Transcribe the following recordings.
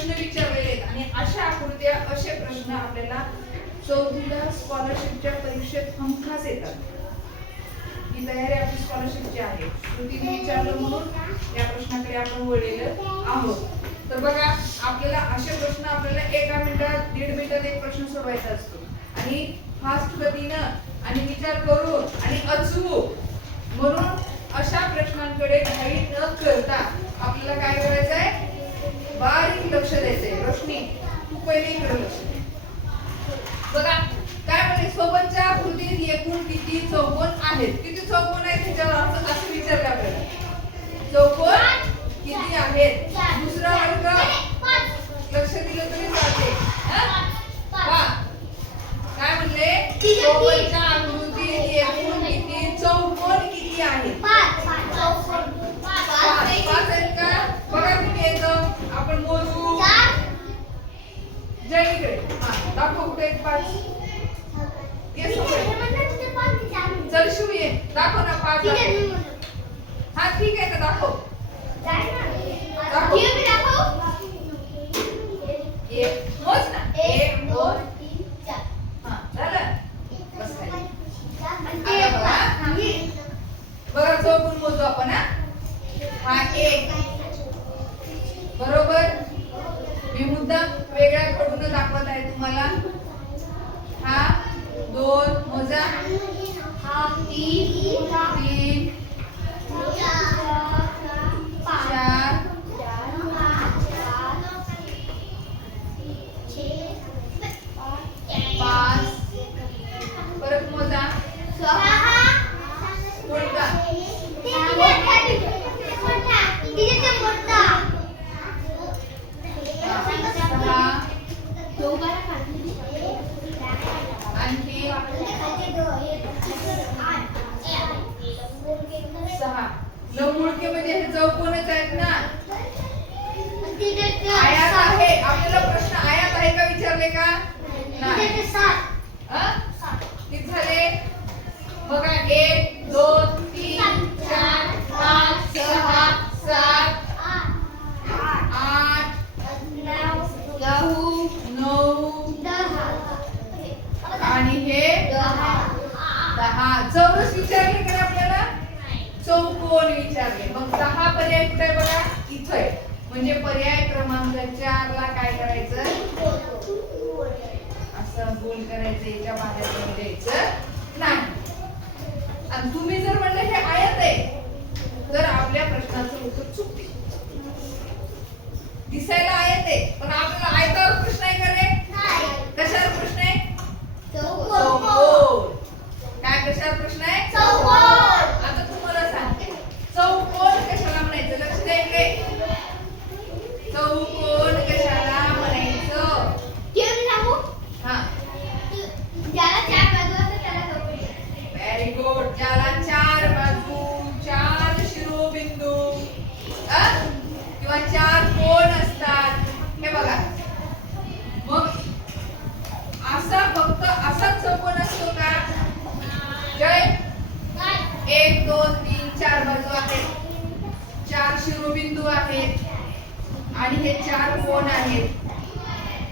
प्रश्न विचारलेले आहेत आणि अशा आकृत्या असे प्रश्न आपल्याला चौथीला स्कॉलरशिपच्या परीक्षेत हमखास येतात. ही तयारी आपली स्कॉलरशिपची आहे. श्रुतीने विचारलं म्हणून या प्रश्नाकडे आपण वळलेलो आहोत. तर बघा आपल्याला असे प्रश्न आपल्याला 1 मिनिटात 1.5 मिनिटात एक प्रश्न सोडवायचा असतो आणि फास्ट गतीनं आणि विचार करून आणि अचूक म्हणून अशा प्रश्नांकडे घाई न करता आपल्याला काय करायचं आहे, बारीक लक्ष द्यायचंय. रोशनी तू पहिले इकडे लक्ष दे. बघा काय म्हणते, सोबतच्या आकृतीत एकूण किती चौकोन आहेत. किती चौकोन आहेत त्याच्यावर असं विचारलं आपल्याला. चौकोन किती आहेत. दुसरा वर्ग लक्ष दिलं तरी चालते. काय म्हणले, सोबतच्या आकृतीत एकूण किती चौकोन किती आहेत. 5 आहेत का. बघा किती येतं आपण मोजू. जय इकडे दाखव कुठे 5. ये चल शिव ये दाखव ना 5. हा ठीक आहे ना दाखव. मोज ना 1 2 3 4. हा झालं बस खाली. बघा चौकोन मोजू आपण. हा 1 बरोबर. मी मुद्दाम वेगळ्या कडून दाखवत आहे तुम्हाला. हा 2 मोजा. हा 3 3 4 5 परत मोजा. 6 कोणता आणखी 6. लंबमुळके म्हणजे हे चौकोनच आहेत ना. आयात आहे. आपल्याला प्रश्न आयात आहे का विचारले का नाही. किती झाले बघा. 1 2 3 4 5 6 7 8 9 आणि हे 10. चौरस विचारले का आपल्याला. चौकोन विचारले. मग 10 पर्याय कुठे आहे बघा इथे आहे. म्हणजे पर्याय क्रमांक 4 ला काय करायचं, असं गोल करायचं. याच्या बाहेर द्यायचं नाही. आणि तुम्ही जर म्हणलं हे आयत आहे तर आपल्या प्रश्नाचं उत्तर चुकते. दिसायला आयत आहे पण आपल्याला आयतावर प्रश्न आहे का रे. कशावर प्रश्न आहे. चौकोन. काय कशावर प्रश्न आहे. चौकोन. आता तुम्हाला सांगते चौकोन कशाला म्हणायचं. लक्ष द्या इकडे. चौकोन कशाला म्हणायचं. हा व्हेरी गुड. ज्याला 4 बाजू 4 शिरोबिंदू किंवा 4 कोन असतात. हे बघा मग असा फक्त असाच चौकोन असतो का. जय 1 2 3 4 बाजू आहेत, 4 शिरोबिंदू आहेत आणि हे 4 कोन आहेत.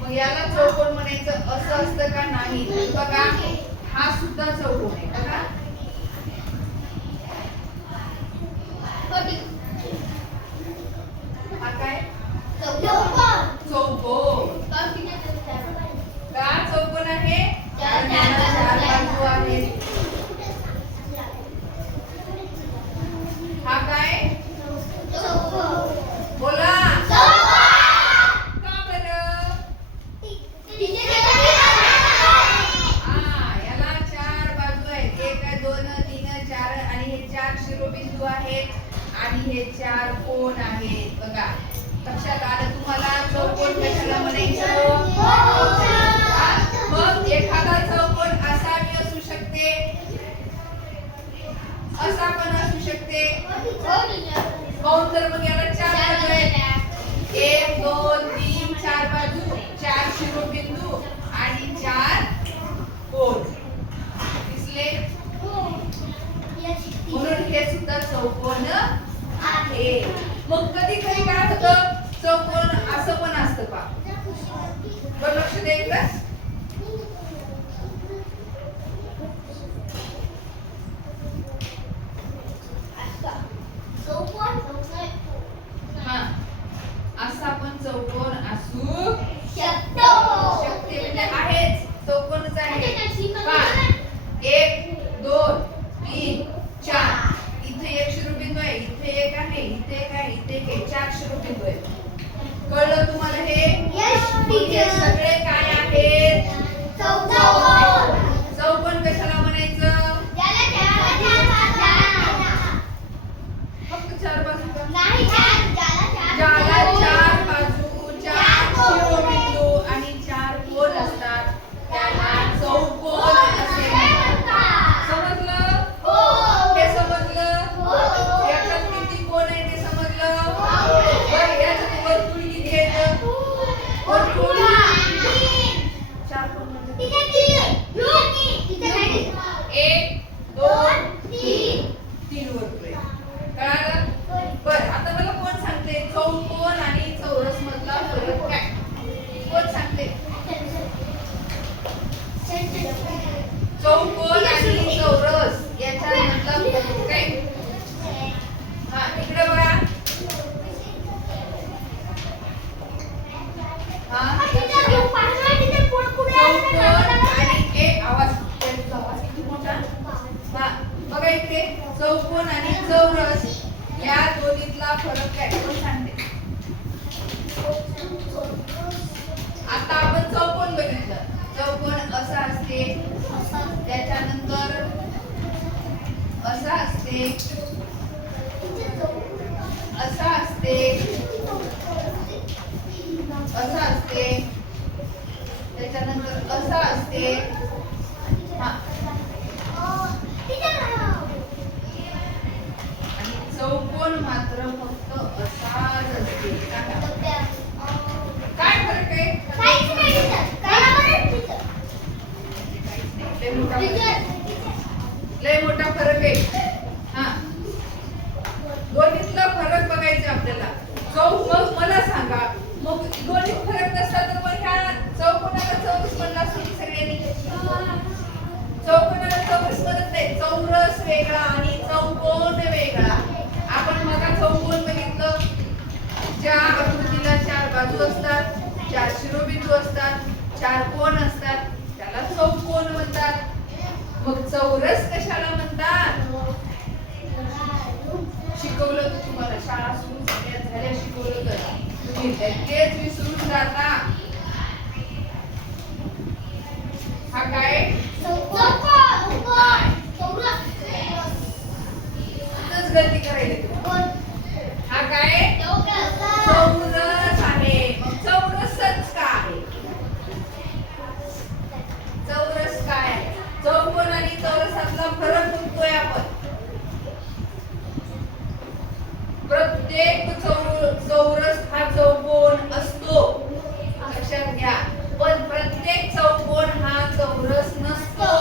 मग याला चौकोन म्हणायचं असं असतं का नाही. बघा हा सुद्धा चौकोन आहे. बघा हा काय चौकोन. का चौकोन आहे. 4 बाजू आहेत. हा काय बोला. का बरं. याला 4 बाजू आहेत. 1 2 3 4 आणि हे 4 शिरोबिंदू आहेत आणि हे 4 कोन आहेत. बघा लक्षात आलं तुम्हाला. चौकोन कशाला म्हणायचं. मग एखादा चौकोन असा बी असू शकते, असा पण असू शकते. कोण तर मग याला 4 बाजू आहेत. 1 2 3 4 बाजू 4 शिरोबिंदू आणि 4 कोन. दिसले. म्हणून हे सुद्धा चौकोन आहे. मग कधी कधी काय होतं चौकोन असं पण असतं पहा. पण लक्ष द्या इकडं. हा असा पण चौकोन असू शकते म्हणजे आहेच. चौकोनच आहे. 1 2 3 4 इथे एक शिरोबिंदू आहे, इथे एक आहे, इथे एक आहे, इथे एक आहे. 4 शिरोबिंदू आहेत. कळलं तुम्हाला हे? हे सगळे काय आहेत? चौकोन कशाला म्हणायचं? फक्त 4 बाजू का? ज्याला 4 बाजू, 4 शिरोबिंदू आणि 4 कोन असतात त्याला चौकोन असे म्हणतात. समजलं? हे समजलं? याच्यात किती कोन आहे ते समजलं? बरं याच्यात वर्तुळ किती आहेत? वर्तुळ 4 कोन म्हणजे 1 2 3 वर्तुळ आहे. कळालं? बरं आता मला कोण सांगते चौकोन आणि चौरस मधला फरक काय? कोण सांगते? चौकोन आणि चौरस याच्यामधला फरक काय? हा इकडे बघा. हा चौकोन आणि आवाज किती मोठा. हा बघा इकडे चौकोन आणि चौरस या दोन्हीतला फरक काय? कोण सांगते? आता आपण चौकोन बघितलं. चौकोन असा असते, त्याच्यानंतर असा असते, असा असते, असा असते, त्याच्यानंतर असा असते. हा आणि चौकोन मात्र फक्त असाच असते. काय फरक आहे? लय मोठा फरक आहे. हा दोन्हीतला फरक बघायचा आपल्याला. मग मला सांगा, मग दोन्हीत फरक नसला तर मग ह्या चौकोनाला चौरस म्हणला असतो सगळ्यांनी. चौकोनाला चौरस म्हणत नाही. चौरस वेगळा आणि चौकोन वेगळा. आपण मगा चौकोन बघितलं. ज्या आकृतीला 4 बाजू असतात, 4 शिरोबिंदू असतात, 4 कोन असतात त्याला चौकोन म्हणतात. मग चौरस कशाला म्हणतात? शिकवलं तर तुम्हाला शाळा सुरू झाल्या शिकवलं तर तुम्ही लगेच विसरून जाता. हा काय? इथंच गलती करायची तुम्ही. हा काय? चौरस आहे. मग चौरसच का आहे? चौरस काय आहे? चौकोन आणि चौरसातला फरक बघतोय आपण. प्रत्येक चौरस हा चौकोन असतो, लक्षात घ्या. पण प्रत्येक चौकोन हा चौरस नसतो.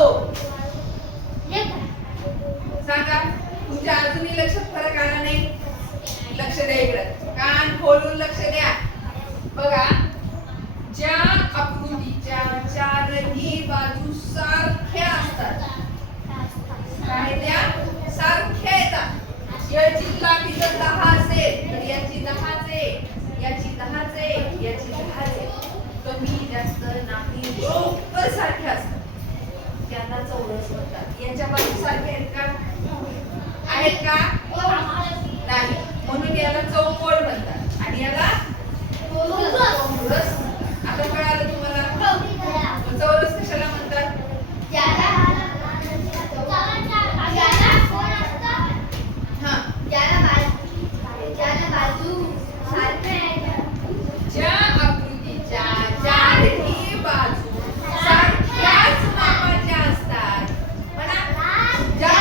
सांगा तुमच्या अजूनही लक्षात फरक आला नाही? लक्ष द्या इकडं. कान खोलून लक्ष द्या. बघा ज्या आकृतीच्या 4ही बाजू सारख्या असतात, काय त्या सारख्या येतात. याची लांबी जर 10 असेल तर याची 10च आहे, याची 10च आहे, याची 10च आहे. कमी जास्त नाही, बरोबर सारख्या असतात. त्यांना चौरस म्हणतात. याच्या बाजू सारख्या आहेत का? आहेत का? नाही. म्हणून याला चौकोन म्हणतात आणि याला चौरस. आता कळालं तुम्हाला? चौरस कशाला म्हणतात? ज्या आकृतीच्या 4ही बाजू सारख्याच मापाच्या असतात. म्हणा ज्या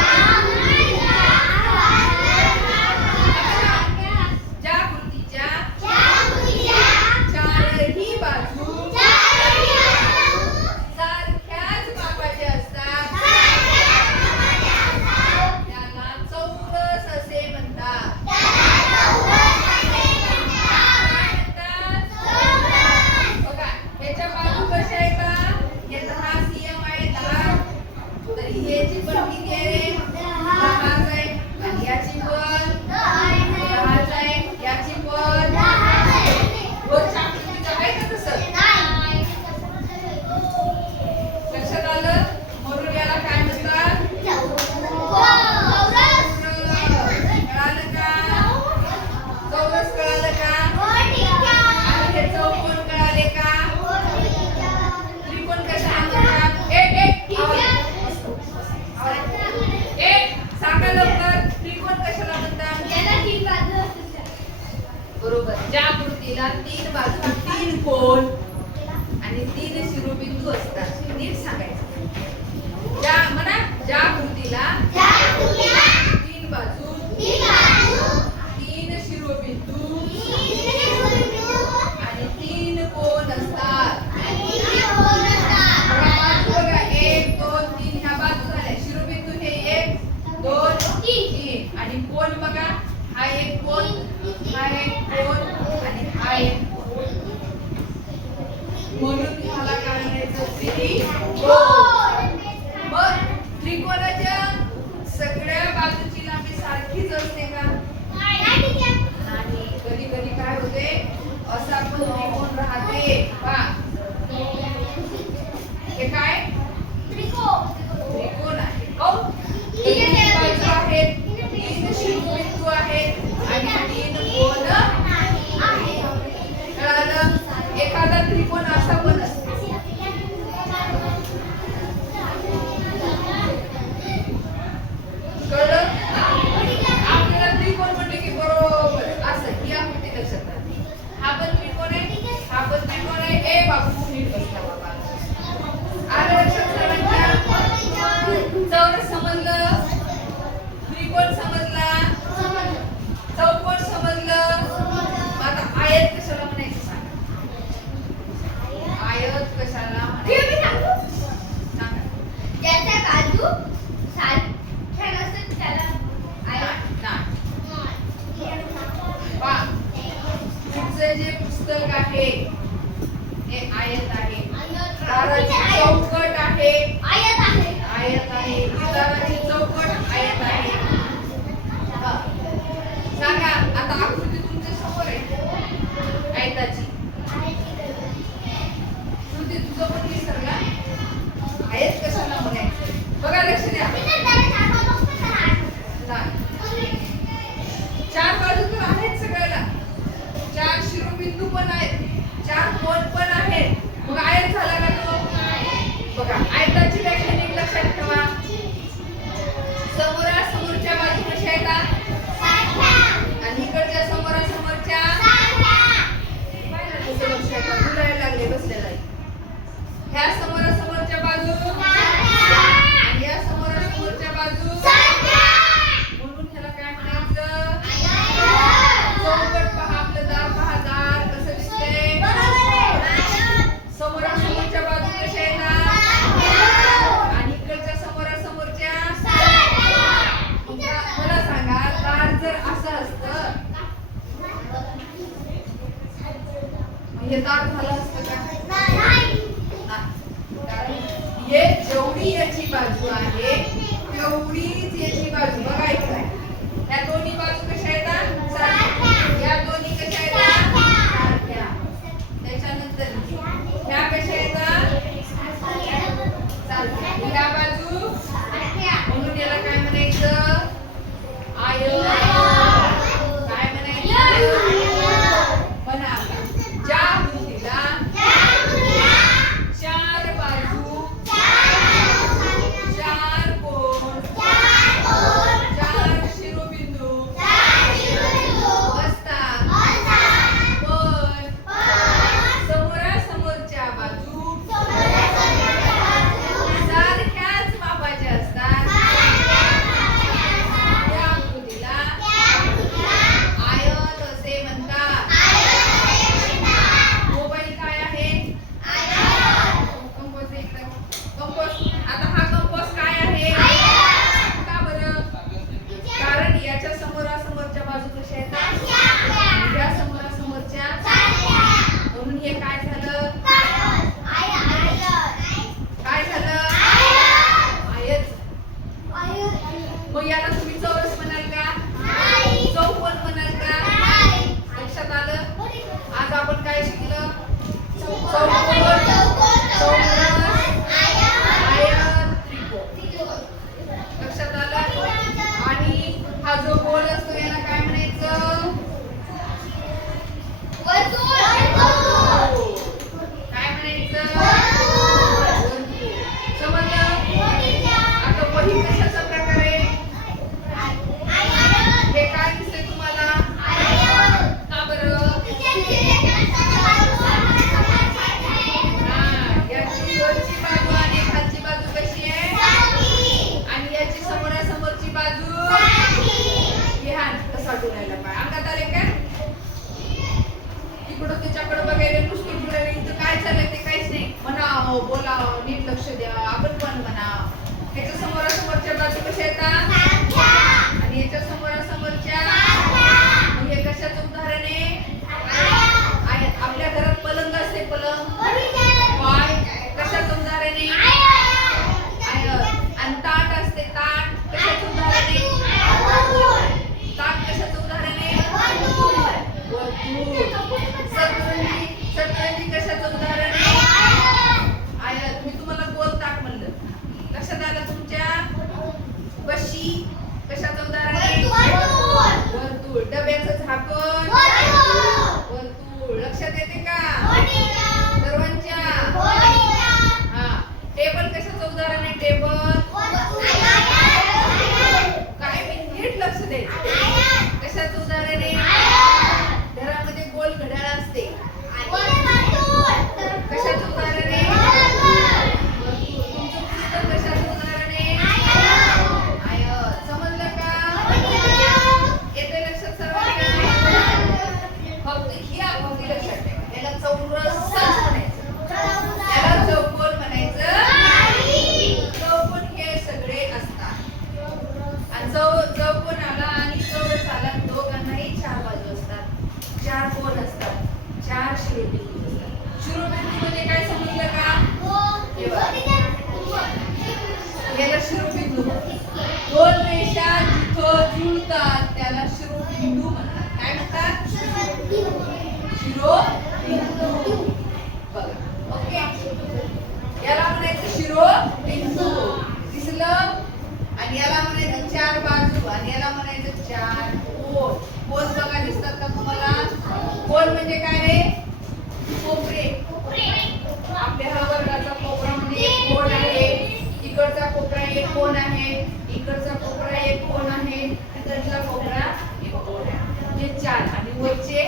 बरोबर. ज्या आकृतीला 3 बाजू 3 कोन आणि 3 शिरोबिंदू असतात. नीट सांगायचं. ज्या आकृतीला 3 बाजू 3 शिरोबिंदू आणि 3 कोन असतात. बघा 1 2 3 ह्या बाजू झाल्या. शिरोबिंदू हे 1 2 3 आणि कोन बघा हा एक कोन, हा एक कोन आणि हा एक कोन. म्हणून ह्याला काय म्हणायचं? त्रिकोण. मग त्रिकोणाच्या सगळ्या बाजूची लांबी सारखीच असते का? नाही. कधी कधी काय होते, असा पण त्रिकोण राहते पहा. हे काय त्रिकोण आहे. काऊन? तीन बाजू आहेत, 3 शिरोबिंदू आहेत आणि 3 कोन आहेत. कळालं? एखादा त्रिकोण असा पण असतो. कळलं? आपल्याला त्रिकोण म्हटले की बरोबर असं ही आकृती लक्षात राहते. हा पण त्रिकोण आहे, हा पण त्रिकोण आहे. ए बाबू नीट बसला बाबा. आलं लक्षात सर्वांच्या? चौरस समजलं, त्रिकोण समजला, चौकोन समजलं. आता आयत कशाला म्हणायचं सांगा? आयत कशाला म्हणायचं सांगा? ज्याच्या बाजू सारख्या नसतात त्याला आयत. पहा, तुमचं जे पुस्तक आहे हे आयत आहे. दाराची चौकट आहे आयत आहे. आयत आहे. दाराची चौकट आयत आहे. हा. सांगा आता आकृती तुमच्या समोर आहे आयताची. श्रुती तुझं पण विसरला. आयत कशाला म्हणायचं? बघा लक्ष द्या. नाही. 4 बाजू तर आहेत सगळ्याला. 4 शिरोबिंदू पण आहेत, 4 कोन पण आहेत. मग आयत झाला का तो? बघा आयताची व्याख्या नीट लक्षात ठेवा. समोरासमोरच्या बाजू कशा येतात? आणि इकडच्या समोरासमोरच्या कसं लक्षात ठेवा. बोलायला लागले बसलेला आहे. ह्या समोरासमोरच्या बाजू आणि या समोरासमोरच्या बाजू. म्हणून ह्याला काय म्हणायचं? चौकट. पहा आपलं दार, पहा दार कसं दिसतंय. समोरासमोरच्या बाजू कशा येतात आणि इकडच्या समोरासमोरच्या. मला सांगा दार जर असं असतं हे दार झालं असतं का? नाही. हे जेवढी याची बाजू आहे तेवढीच याची बाजू. बघा इकडे या दोन्ही बाजू कशा येतात? सारख्या. या दोन्ही कशा येतात? सारख्या. त्याच्यानंतर ह्या कशा येतात? सारख्या. ह्या बाजू. म्हणून याला काय म्हणायचं? आयत. काय म्हणायचं? म्हणा आता. ज्या आकृतीला 4 बाजू 4 कोन 4 शिरोबिंदू सतरंजी सतरंजी कशाचं उदाहरण आहे? आयत. मी तुम्हाला गोल ताक म्हणलं, लक्षात आलं तुमच्या? बशी कशाचं उदाहरण आहे? वर्तुळ. डब्याचं झाकण वर्तुळ. लक्षात येते का सर्वांच्या? हा. टेबल कशाचं उदाहरण आहे? टेबल. काय मी नीट लक्ष द्यायचं. कशाचं उदाहरण आहे? घरामध्ये गोल घड्याळ असते. कशाचं उदाहरण आहे? वर्तुळ. तुमचं पुस्तक कशाचं उदाहरण आहे? आयत. समजलं का? येते लक्षात सर्वांना? फक्त ही आकृती लक्षात ठेवा. याला चौरसच म्हणायचं, याला चौकोन म्हणायचं. चौकोन हे सगळे असतात. आणि चौकोनाला आणि चौरसाला दोघांनाही 4 बाजू असतात, 4 कोन असतात, 4 शिरोबिंदू असतात. शिरोबिंदू म्हणजे काय समजलं का? याला शिरोबिंदू म्हणतात. दोन रेषा जिथं जुळतात त्याला शिरोबिंदू म्हणतात. काय म्हणतात? शिरोबिंदू. बघा. ओके. याला म्हणायचं शिरोबिंदू. दिसलं? आणि याला म्हणायचं 4 बाजू आणि याला म्हणायचं 4 कोन. कोन बघा दिसतात का तुम्हाला? कोन म्हणजे काय रे? कोपरे. आपल्या हा वर्गाचा कोपरा म्हणजे एक कोन आहे. इकडचा कोपरा एक कोन आहे. इकडचा कोपरा एक कोन आहे. इकडचा कोपरा एक कोन आहे. म्हणजे 4 आणि वरचे